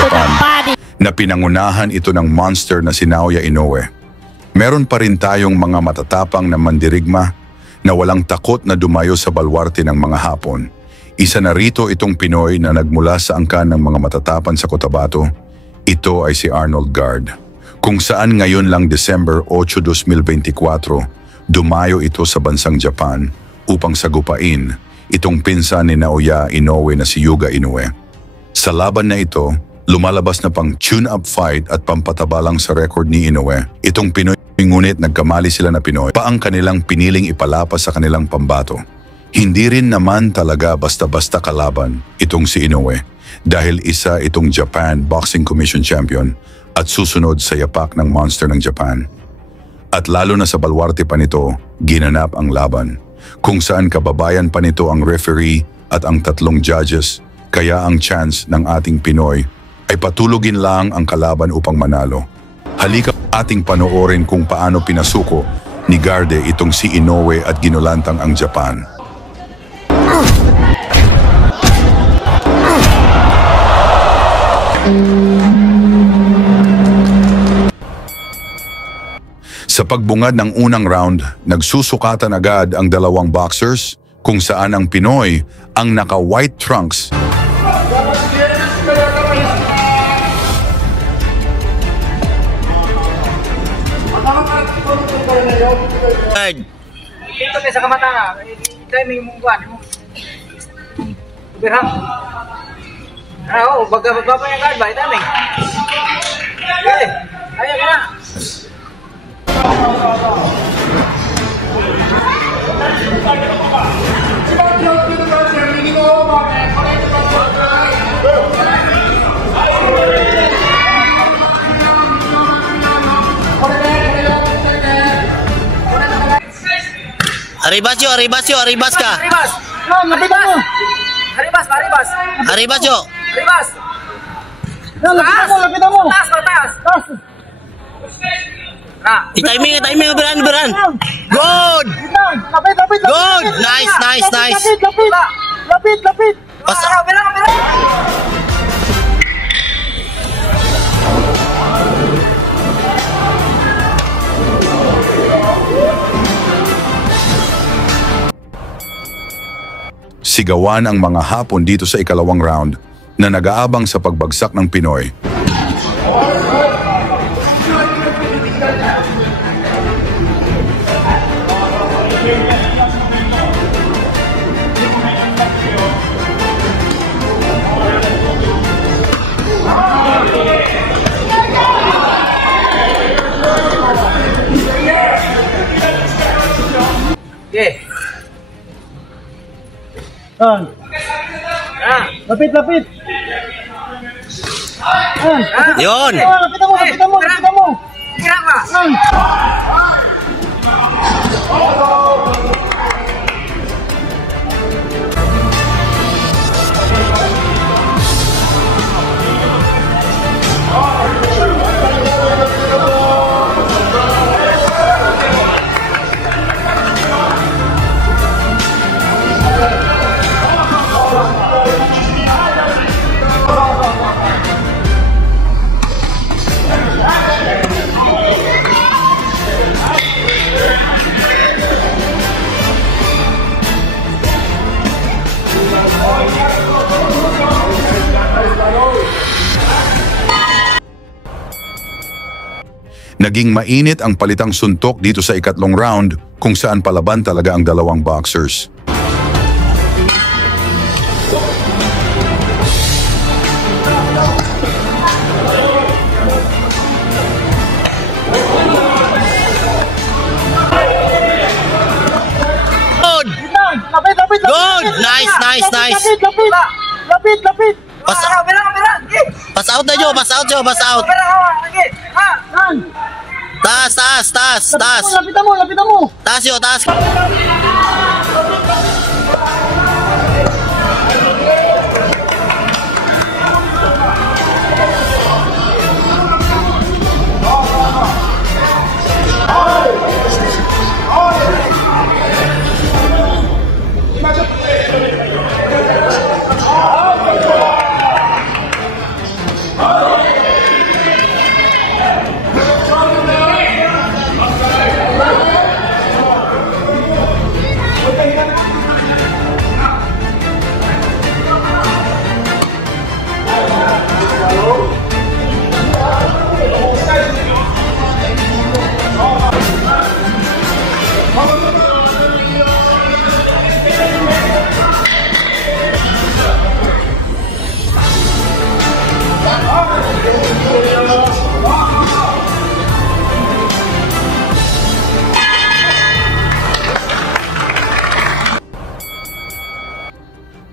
Japan na pinangunahan ito ng monster na si Naoya Inoue. Meron pa rin tayong mga matatapang na mandirigma na walang takot na dumayo sa balwarte ng mga Hapon. Isa na rito itong Pinoy na nagmula sa angkan ng mga matatapan sa Cotabato. Ito ay si Arnold Guard. Kung saan ngayon lang December 8, 2024, dumayo ito sa bansang Japan upang sagupain itong pinsan ni Naoya Inoue na si Yuga Inoue. Sa laban na ito, lumalabas na pang tune-up fight at pampataba lang sa record ni Inoue. Itong Pinoy, ngunit nagkamali sila na Pinoy pa ang kanilang piniling ipalapas sa kanilang pambato. Hindi rin naman talaga basta-basta kalaban itong si Inoue dahil isa itong Japan Boxing Commission Champion at susunod sa yapak ng monster ng Japan. At lalo na sa balwarte pa nito, ginanap ang laban, kung saan kababayan pa nito ang referee at ang 3 judges, kaya ang chance ng ating Pinoy ay patulugin lang ang kalaban upang manalo. Halika ating panoorin kung paano pinasuko ni Garde itong si Inoue at ginulantang ang Japan. Sa pagbungad ng unang round, nagsusukatan agad ang dalawang boxers kung saan ang Pinoy ang naka-white trunks Ito sa kamata na, timing mong buwan. Berham. Baga baba yung card ba? Timing. Okay, ayan ka na. Arribas ka. Arribas. No, lapitan mo. Arribas. Arribas yo. Arribas. No, lapitan mo. Taas. I-timing, beran. Good. Lapit. Good. Nice. Lapit. Bilang. Sigawan ang mga Hapon dito sa ikalawang round na nag-aabang sa pagbagsak ng Pinoy. Okay. Lapit. Yun. Lapitan mo. Kira ka. Naging mainit ang palitang suntok dito sa ikatlong round kung saan palaban talaga ang dalawang boxers. Lapit. Good. Nice. Lapit. Bilang. Pass out na jo. Taas. Lapitan mo. Taas.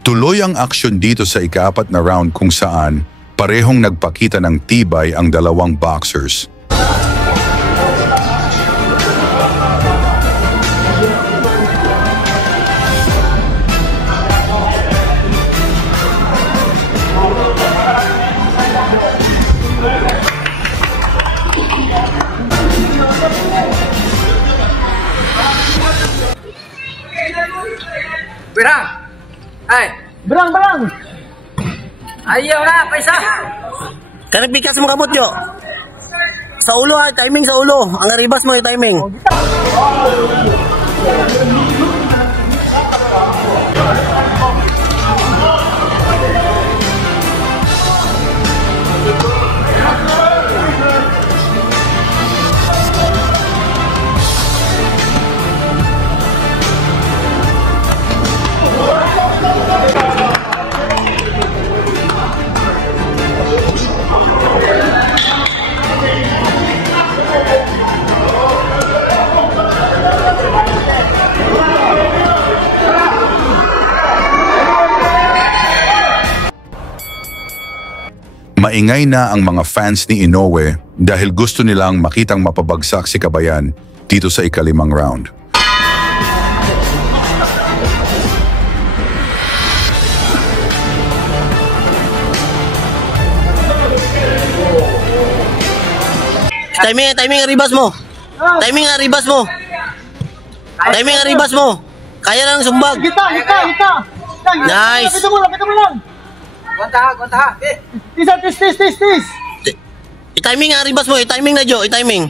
Tuloy ang aksyon dito sa ika-4 na round kung saan parehong nagpakita ng tibay ang dalawang boxers. Berang. Ay. Berang. Ayaw na, paisa. Kanang bikas mo kamot Jo. Sa ulo ha, timing sa ulo. Ang aribas mo yung timing. Maingay na ang mga fans ni Inoue dahil gusto nilang makitang mapabagsak si Kabayan dito sa ika-5 round. Timing aribas mo. Timing aribas mo. Timing aribas mo. Kaya lang sumbag. Kita. Nice. Lapitan mo lang. Gonta. Tis. I-timing ang aribas mo. I-timing na Jo. I-timing.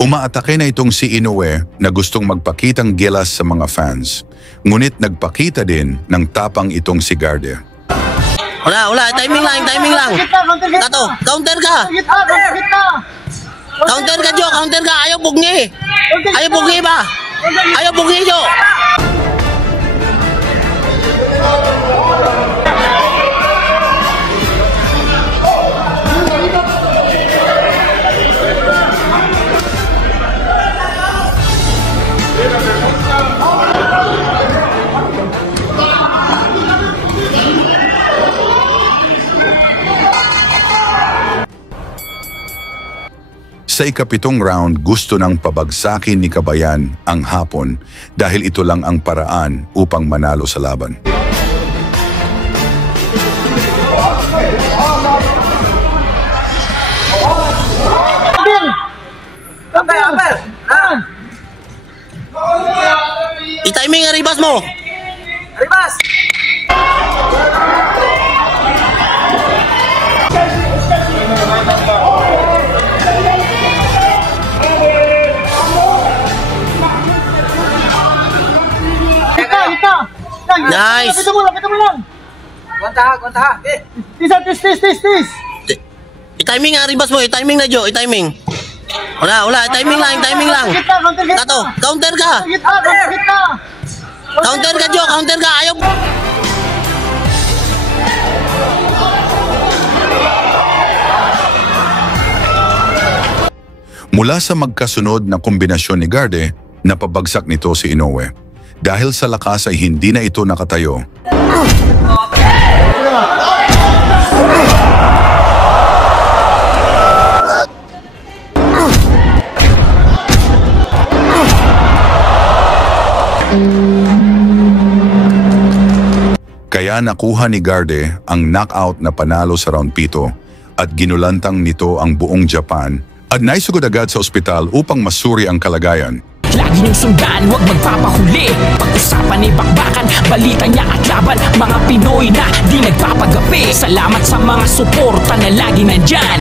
Umaatake na itong si Inoue na gustong magpakitang gilas sa mga fans. Ngunit nagpakita din ng tapang itong si Garde. Wala. Timing lang. Tato, counter ka. Kita. Counter ka Jo. Counter ka. Ayaw bugni ba? Ayaw bugni Jo. Sa ika-7 round, gusto ng pabagsakin ni Kabayan ang hapon dahil ito lang ang paraan upang manalo sa laban. Amber. I-timing ang aribas mo. Ribas. Kita. Nice. Lapitan mo lang. Gonta. Tis. I-timing ang aribas mo. I-timing na Jo. I-timing. Wala. Timing lang. Kita. Tato, counter ka. Kita. Counter ka Jo. Counter ka. Ayaw. Mula sa magkasunod na kombinasyon ni Garde, napabagsak nito si Inoue. Dahil sa lakas ay hindi na ito nakatayo. Kaya nakuha ni Garde ang knockout na panalo sa round 7 at ginulantang nito ang buong Japan at naisugod agad sa ospital upang masuri ang kalagayan. Lagi niyong sundan, huwag magpapahuli. Pag-usapan ni bakbakan, balita niya at laban. Mga Pinoy na di nagpapagapi. Salamat sa mga suporta na lagi nandyan.